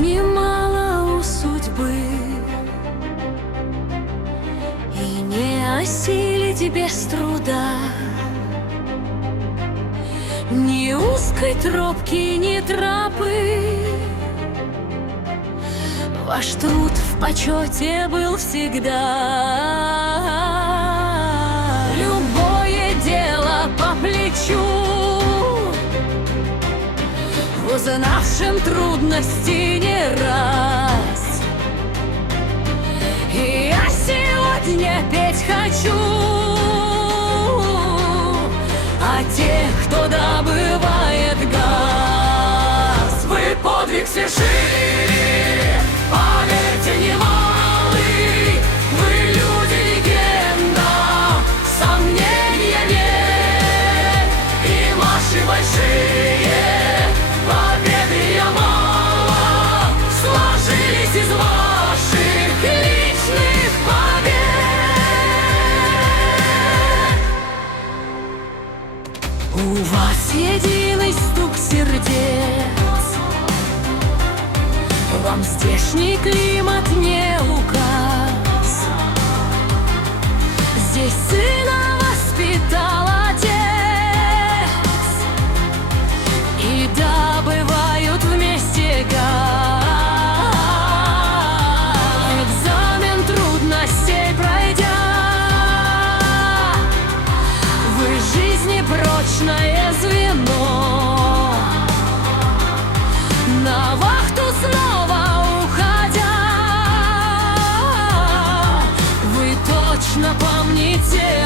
немало у судьбы, и не осилить без труда ни узкой тропки, ни тропы. Ваш труд в почете был всегда. Любое дело по плечу узнавшим трудности не раз. И я сегодня петь хочу о тех, кто добывает газ. Вы подвиг совершили, поверьте, немалый. Вы люди-легенда, сомнения нет. И марши большие, победы мало, сложились из ваших личных побед. У вас единый стук сердец, вам здешний климат не указ. Здесь сына воспитал отец, и добывают вместе газ. Экзамен трудностей пройдя, вы жизни прочное звено. На вахту снова уходя, вы точно помните